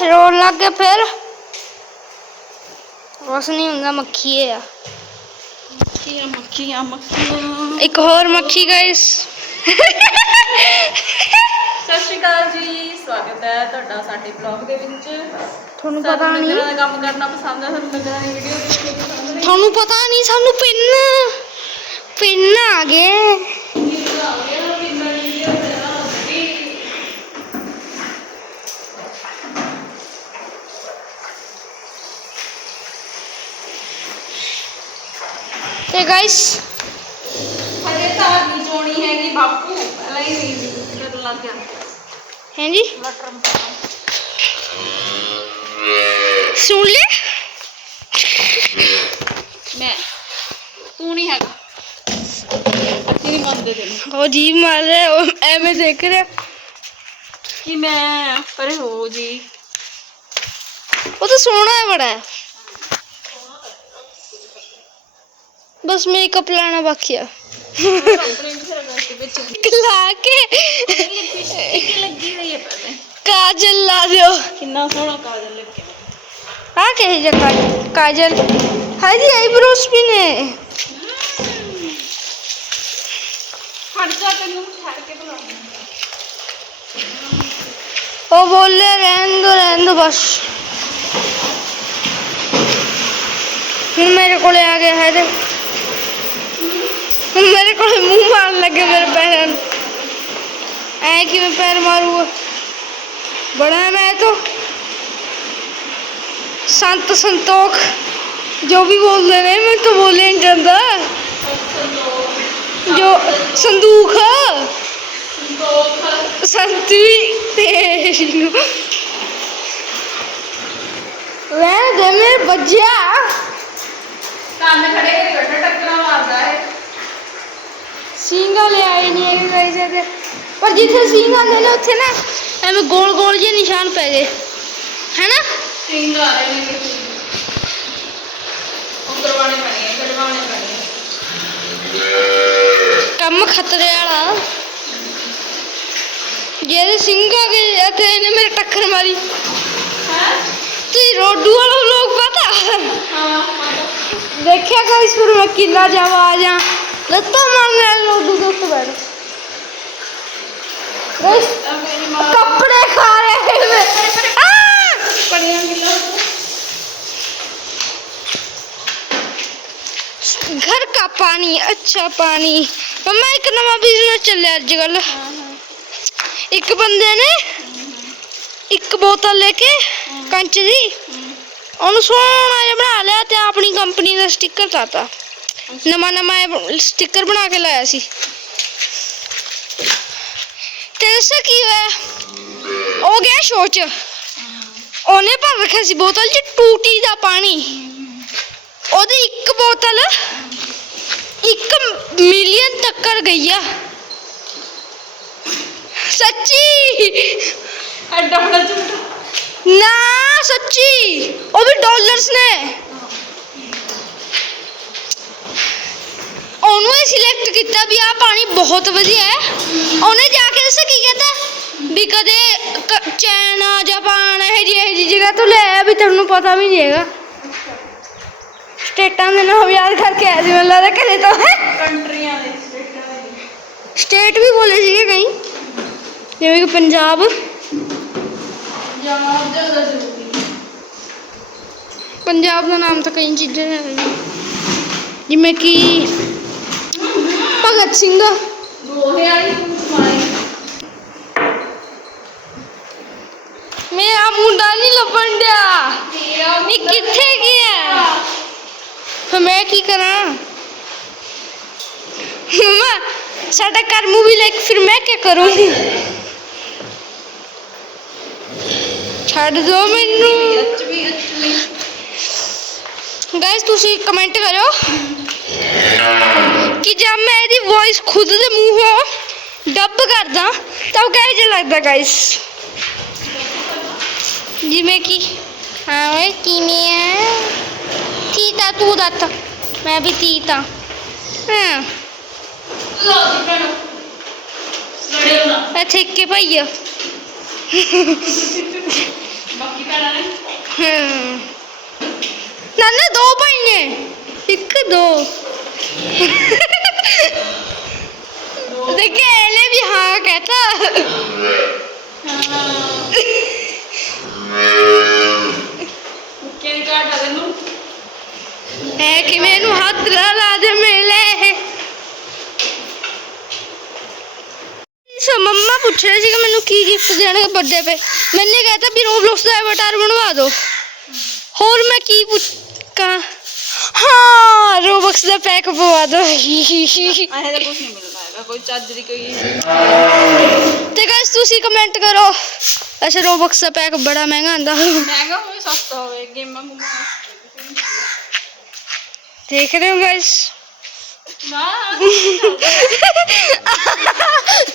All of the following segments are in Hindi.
ਰੋਣ ਲੱਗ ਗਿਆ ਫਿਰ। ਕੁਛ ਨਹੀਂ ਹੁੰਦਾ ਮੱਖੀ ਆ। ਮੱਖੀਆਂ ਮੱਖੀਆਂ ਮੱਖੀਆਂ। ਇੱਕ ਹੋਰ ਮੱਖੀ ਗਾਇਸ ਸਤਿ ਸ਼੍ਰੀ ਅਕਾਲ ਜੀ ਸਵਾਗਤ ਹੈ ਤੁਹਾਡਾ ਸਾਡੇ ਬਲੌਗ ਦੇ ਵਿੱਚ। ਤੁਹਾਨੂੰ ਪਤਾ ਸਾਨੂੰ ਨਹੀਂ। ਦਾ ਕੰਮ ਕਰਨਾ ਪਸੰਦ ਹੈ ਸਾਨੂੰ ਡੰਗਰਾਂ ਦੀ ਵੀਡੀਓ ਦੇਖਣੀ ਪਸੰਦ ਹੈ। ਤੁਹਾਨੂੰ ਪਤਾ ਨਹੀਂ ਸਾਨੂੰ ਪਿੰਨ। ਪਿੰਨ ਆ ਗਏ। ਤੇ ਗਾਇਸ ਹਰੇ ਤਾਰ ਨਹੀਂ ਚੋਣੀ ਹੈਗੀ ਬਾਪੂ ਪਹਿਲਾਂ ਹੀ ਨਹੀਂ ਡਰ ਲੱਗ ਗਿਆ ਹਾਂਜੀ ਲਟਰ ਸੁਣ ਲੈ ਮੈਂ ਤੂੰ ਨਹੀਂ ਹੈਗਾ ਅਸੀਂ ਨਹੀਂ ਮੰਨਦੇ ਤੈਨੂੰ ਉਹ ਜੀ ਮਾਰ ਰਿਹਾ ਉਹ ਐਵੇਂ ਦੇਖ ਰਿਹਾ ਕਿ ਮੈਂ ਪਰੇ ਹੋ ਜੀ ਉਹ ਤਾਂ ਸੋਹਣਾ ਹੈ ਬੜਾ बस मेकअप लाना बाकी है। ला के काजल ला दो। कितना सोना काजल लग गया हाँ के काजल? काजल। हाय जी आईब्रोस भी ने ओ बोले रहन दो रहन दो बस। फिर मेरे को आ गया है देख मेरे को मुँह मार लगे मेरे पैर। ऐ कि मैं पैर मारू? बड़ा है मैं तो। संत संतोख, जो भी बोल रहे मैं तो बोले नहीं जाता। जो संदूक संत भी वह दे मेरे बजिया कान खड़े टक्कर मारता है। ਸਿੰਗਾ ਲੈ ਆਏ ਨਹੀਂ ਹੈਗੇ ਗਾਇਸ ਇਹਦੇ। ਪਰ ਜਿੱਥੇ ਸਿੰਗਾ ਲੈ ਲਏ ਉੱਥੇ ਨਾ ਐਵੇਂ ਗੋਲ ਗੋਲ ਜਿਹੇ ਨਿਸ਼ਾਨ ਪੈ ਗਏ। ਹੈਨਾ? ਸਿੰਘ ਆ ਰਹੇ ਨੇ ਉਹ ਕਰਵਾਣੇ ਪੈਣੇ ਆ ਕਢਵਾਣੇ ਪੈਣੇ ਆ। ਕੰਮ ਖਤਰੇ ਵਾਲਾ। ਜਿਹਦੇ ਸਿੰਘ ਆ ਗਏ ਤੇ ਇਹਨੇ ਮੇਰੇ ਟੱਕਰ ਮਾਰੀ। ਹੈਂ? ਤੁਸੀਂ ਰੋਡੂ ਵਾਲਾ ਲੋਕ ਪਤਾ? ਹਾਂ ਦੇਖਿਆ ਗਾਇਸ ਫਿਰ ਮੈਂ ਕਿੰਨਾ ਜਾਵਾ ਆ ਜਾ? ਲੱਤਾਂ ਮਾਰਨ ਵਾਲੇ ਰੋਡੂ ਦੇ ਉੱਤੇ ਬੈਠ ਗਾਇਸ ਆ ਮੇਰੀ ਮਾਂ कपड़े खा रहे हैं आ! ਪੜਿਆ ਕਿਲਾ घर का पानी अच्छा पानी मम्मा एक नवा बिजनेस ਚੱਲਿਆ ਅੱਜ ਕੱਲ ਇੱਕ ਬੰਦੇ ਨੇ ਇੱਕ ਬੋਤਲ ਲੈ ਕੇ ਕੰਚ ਦੀ ਉਹਨੂੰ ਸੋਹਣਾ ਜਿਹਾ ਬਣਾ ਲਿਆ ਤੇ ਆਪਣੀ ਕੰਪਨੀ ਦਾ ਸਟicker ਲਾਤਾ ਨਵਾਂ ਨਵਾਂ ਸਟicker ਬਣਾ ਕੇ ਲਾਇਆ ਸੀ। ਤੇ ਦੱਸਾਂ ਕੀ ਹੋਇਆ? ਉਹ ਗਿਆ ਸ਼ੋਚ ਉਹਨੇ ਭਰ ਰੱਖਿਆ ਸੀ ਬੋਤਲ 'ਚ ਟੂਟੀ ਦਾ ਪਾਣੀ। ਉਹਦੀ ਇੱਕ ਬੋਤਲ ਇੱਕ ਮਿਲੀਅਨ ਤੱਕਰ ਗਈ ਆ। ਸੱਚੀ? ਐਡਾ ਬੜਾ ਝੂਠ। ਨਾ ਸੱਚੀ। ਉਹ ਵੀ ਡਾਲਰਸ ਨੇ। ਉਹਨੂੰ ਹੀ ਸਿਲੈਕਟ ਕੀਤਾ ਵੀ ਆ ਪਾਣੀ ਬਹੁਤ ਵਧੀਆ ਹੈ। ਉਹਨੇ ਜਾ ਕੇ ਦੱਸਿਆ ਕੀ ਕਹਿੰਦਾ? ਵੀ ਕਦੇ ਚਾਈਨਾ ਜਾਪਾਨ ਇਹ ਜਿਹੀ ਜਗ੍ਹਾ ਤੋਂ ਲੈ ਆਇਆ ਵੀ ਤੁਹਾਨੂੰ ਪਤਾ ਵੀ ਨਹੀਂ ਹੈਗਾ। ਸਟੇਟਾਂ ਦੇ ਨਾਮ ਯਾਦ ਕਰਕੇ ਆਇਆ ਸੀ ਮੈਨੂੰ ਲੱਗਦਾ ਕਦੇ ਤੋਂ ਕੰਟਰੀਆਂ ਦੇ ਸਟੇਟਾਂ ਦੇ। ਸਟੇਟ ਵੀ ਬੋਲੇ ਸੀਗੇ ਕਈ। ਜਿਵੇਂ ਕਿ ਪੰਜਾਬ। ਜਾਂ ਜ਼ਿਆਦਾ ਜ਼ਰੂਰੀ ਪੰਜਾਬ ਦਾ ਨਾਮ ਤਾਂ ਕਈ ਚੀਜ਼ਾਂ ਨੇ ਜਿਵੇਂ ਕਿ నచ్చిందో मेरा। मुंडा नहीं लपन दिया। मैं कितने गया? तो मैं की करा? मम्मा साढ़ा कर मूवी लाइक फिर मैं क्या करूँगी छड़ दो मैनू। गाइस तू सी कमेंट करो। कि जब मैं वॉइस खुद के मुँह हो डब कर दा तब कह जे लगता गाइस जिमे कि हाँ ओए किमे तू दत्त मैं भी तीता हाँ लो जी बनो ना दो पाइने एक दो ਕਿਹਨੇ ਕਾਟਾ ਤੈਨੂੰ? ਐ ਕਿਵੇਂ ਇਹਨੂੰ ਹੱਥ ਲਾ ਲਾ ਦੇ ਮੇਲੇ। ਸੋ ਮੰਮਾ ਪੁੱਛ ਰਹੇ ਸੀ ਕਿ ਮੈਨੂੰ ਕੀ ਗਿਫਟ ਦੇਣਗੇ ਬਰਥਡੇ ਤੇ। ਮੈਨੇ ਕਹਤਾ ਵੀ ਰੋਬਲੌਕਸ ਦਾ ਐਵਟਾਰ ਬਣਵਾ ਦਿਓ ਹੋਰ ਮੈਂ ਕੀ ਪੁੱਛਾਂ। ਹਾਂ ਰੋਬਲੌਕਸ ਦਾ ਪੈਕ ਪਵਾ ਦਿਓ ਆਹੇ ਤਾਂ ਕੁਝ ਨਹੀਂ ਮਿਲਦਾ। ਹੈਗਾ ਕੋਈ ਚੱਜ ਦੀ ਕੋਈ ਤੇ ਗਾਇਸ ਤੁਸੀਂ ਕਮੈਂਟ ਕਰੋ ਐਸੇ ਰੋਬਲੌਕਸ ਦਾ ਪੈਕ ਬੜਾ ਮਹਿੰਗਾ ਆਂਦਾ ਮਹਿੰਗਾ ਹੋਵੇ ਸਸਤਾ ਹੋਵੇ ਗੇਮਾਂ ਗੁਮਾਂ ਦੇਖ ਰਹੇ ਹੋ ਗਾਇਸ ਨਾ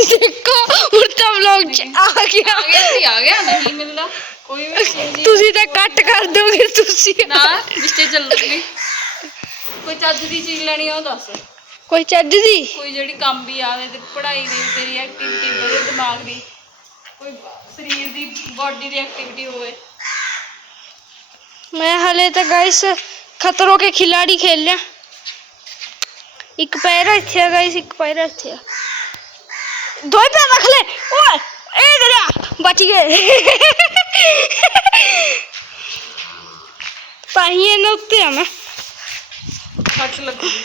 ਦੇਖੋ ਉਰਤਾ ਵਲੌਗ ਚ ਆ ਗਿਆ ਆ ਗਿਆ ਸੀ ਆ ਗਿਆ ਨਹੀਂ ਮਿਲਦਾ ਕੋਈ ਵੀ ਚੀਜ਼ ਨਹੀਂ ਤੁਸੀਂ ਤਾਂ ਕੱਟ ਕਰ ਦੋਗੇ ਤੁਸੀਂ ਨਾ ਵਿੱਚੇ ਚੱਲੂਗੀ ਕੋਈ ਚੱਜ ਦੀ ਚੀਜ਼ ਲੈਣੀ ਆ ਉਹ ਦੱਸ ਕੋਈ ਚੱਜ ਦੀ ਕੋਈ ਜਿਹੜੀ ਕੰਮ ਵੀ ਆਵੇ ਤੇ ਪੜ੍ਹਾਈ ਦੀ ਤੇਰੀ ਐਕਟੀਵਿਟੀ ਵਧੇ ਦਿਮਾਗ ਦੀ ਕੋਈ ਸਰੀਰ ਦੀ ਬਾਡੀ ਦੀ ਐਕਟੀਵਿਟੀ ਹੋਵੇ ਮੈਂ ਹਲੇ ਤਾਂ ਗਾਇਸ ਖਤਰੋਂ ਕੇ ਖਿਲਾੜੀ ਖੇਲ ਲਿਆ ਇੱਕ ਪੈਰ ਇੱਥੇ ਆ ਗਾਇਸ ਇੱਕ ਪੈਰ ਇੱਥੇ ਆ ਦੋਏ ਪੈਰ ਰੱਖ ਲੈ ਓਏ ਇਹ ਦਰਿਆ ਬਚ ਗਏ ਪਾਈਏ ਨਾ ਉੱਤੇ ਆ ਮੈਂ ਸੱਟ ਲੱਗੂਗੀ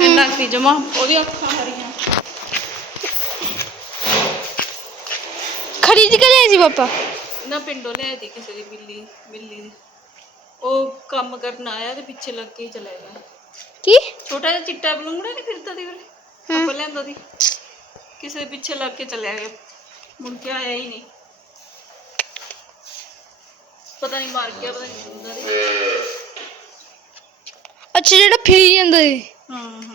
ਇੰਨਾ ਕੀ ਜਮਾ ਉਹਦੀ ਅੱਖਾਂ ਹਰੀਆਂ ਖਰੀਦ ਕੇ ਲਿਆਏ ਸੀ ਪਾਪਾ? ਨਾ ਪਿੰਡੋਂ ਲੈ ਆਦੀ ਕਿਸੇ ਦੀ ਬਿੱਲੀ ਬਿੱਲੀ ਦੀ। ਉਹ ਕੰਮ ਕਰਨ ਆਇਆ ਤੇ ਪਿੱਛੇ ਲੱਗ ਕੇ ਹੀ ਚਲਾ ਗਿਆ। ਕੀ? ਛੋਟਾ ਜਿਹਾ ਚਿੱਟਾ ਬਲੂੰਗੜਾ ਨਹੀਂ ਫਿਰਦਾ ਦੀ ਵੀਰੇ? ਆਪਾਂ ਲਿਆਂਦਾ ਦੀ ਕਿਸੇ ਦੇ ਪਿੱਛੇ ਲੱਗ ਕੇ ਚਲਿਆ ਗਿਆ। ਮੁੜ ਕੇ ਆਇਆ ਹੀ ਨਹੀਂ। ਪਤਾ ਨਹੀਂ ਮਾਰ ਗਿਆ ਪਤਾ ਨਹੀਂ ਹੁੰਦਾ ਦੀ ਅੱਛਾ ਜਿਹੜਾ ਫਿਰੀ ਜਾਂਦਾ ਸੀ? ਹਾਂ।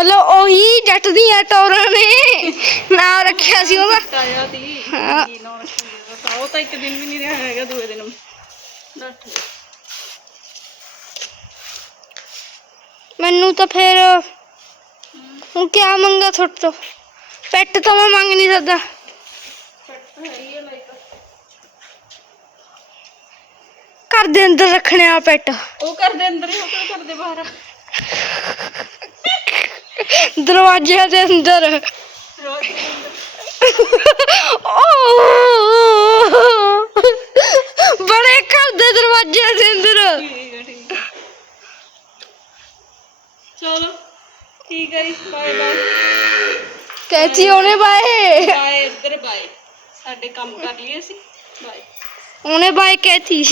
ਮਤਲਬ ਉਹੀ ਜੱਟ ਦੀਆਂ ਟੌਰਾਂ ਨੇ। ਨਾਮ ਰੱਖਿਆ ਸੀ ਉਹਦਾ। ਤਾਇਆ ਦੀ। ਹਾਂ। ਕੀ ਨਾਮ ਰੱਖਿਆ ਉਹਦਾ? ਤਾਂ ਉਹ ਤਾਂ ਇੱਕ ਦਿਨ ਵੀ ਨਹੀਂ ਰਿਹਾ ਹੈਗਾ ਦੂਏ ਦਿਨ। ਨੱਠ ਗਿਆ। ਮੈਨੂੰ ਤਾਂ ਫਿਰ ਹੁਣ ਕੀ ਮੰਗਾ ਤੁਹਾਡੇ ਤੋਂ? ਪੈਟ ਤਾਂ ਮੈਂ ਮੰਗ ਨਹੀਂ ਸਕਦਾ। ਘਰ ਦੇ ਅੰਦਰ ਰੱਖਣੇ ਆ ਪੈਟ। ਉਹ ਕਰਦੇ ਅੰਦਰ ਹੀ ਉਹ ਕਿਉਂ ਕਰਦੇ ਬਾਹਰ ਦਰਵਾਜ਼ੇ ਦੇ ਅੰਦਰ ਰੋਜ਼ ਦੇ ਅੰਦਰ। ਓਹ! ਬੜੇ ਘਰ ਦੇ ਦਰਵਾਜ਼ੇ ਦੇ ਅੰਦਰ ਠੀਕ ਹੈ ਠੀਕ ਹੈ ਚਲੋ ਠੀਕ ਹੈ ਜੀ ਬਾਏ ਬਾਏ ਕੈਚੀ ਉਹਨੇ ਬਾਏ ਬਾਏ ਇੱਧਰ ਬਾਏ ਸਾਡੇ ਕੰਮ ਕਰ ਲਈਏ ਅਸੀਂ ਬਾਏ ਉਹਨੇ ਬਾਏ ਕਹਿਤੀ